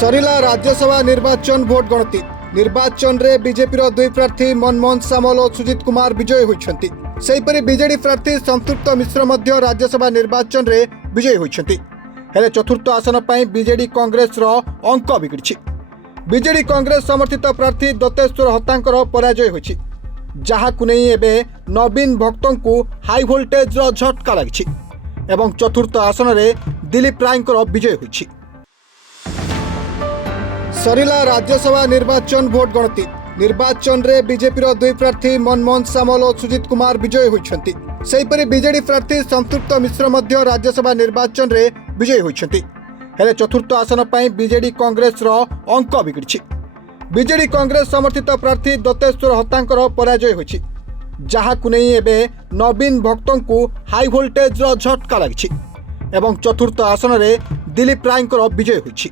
सरिला राज्यसभा निर्वाचन भोट गणति निर्वाचन रे बीजेपी दुई प्रार्थी मनमोहन सामल और सुजित कुमार विजयी होइछन्ति। सेहिपरि बीजेडी प्रार्थी संतृप्त मिश्र मध्य राज्यसभा निर्वाचन रे विजयी होइछन्ति। हेले चतुर्थ आसन पर बीजेडी कांग्रेस रो अंक बिगड़ी। बीजेडी कांग्रेस समर्थित प्रार्थी दत्तेश्वर हत्तांकर पराजय होइछि, जहाकु नै एबे नवीन भक्तों को हाई वोल्टेज रो झटका लागिछि एवं चतुर्थ आसन रे दिलीप रायंकर विजय होइछि। सरिला राज्यसभा निर्वाचन भोट गणति निर्वाचन रे बीजेपी दुई प्रार्थी मनमोहन सामल और सुजित कुमार विजयी होइछन्ति। सेहिपरि बीजेडी प्रार्थी संतृप्त मिश्र मध्य राज्यसभा निर्वाचन रे विजयी होइछन्ति। हेले चतुर्थ आसन पर बीजेडी कांग्रेस रो अंक बिगड़ी। बीजेडी कांग्रेस समर्थित प्रार्थी दत्तेश्वर हत्तांकर पराजय होइछि, जहाकु नै एबे नवीन भक्तों को हाई वोल्टेज रो झटका लागिछि एवं चतुर्थ आसन रे दिलीप रायंकर विजय होइछि।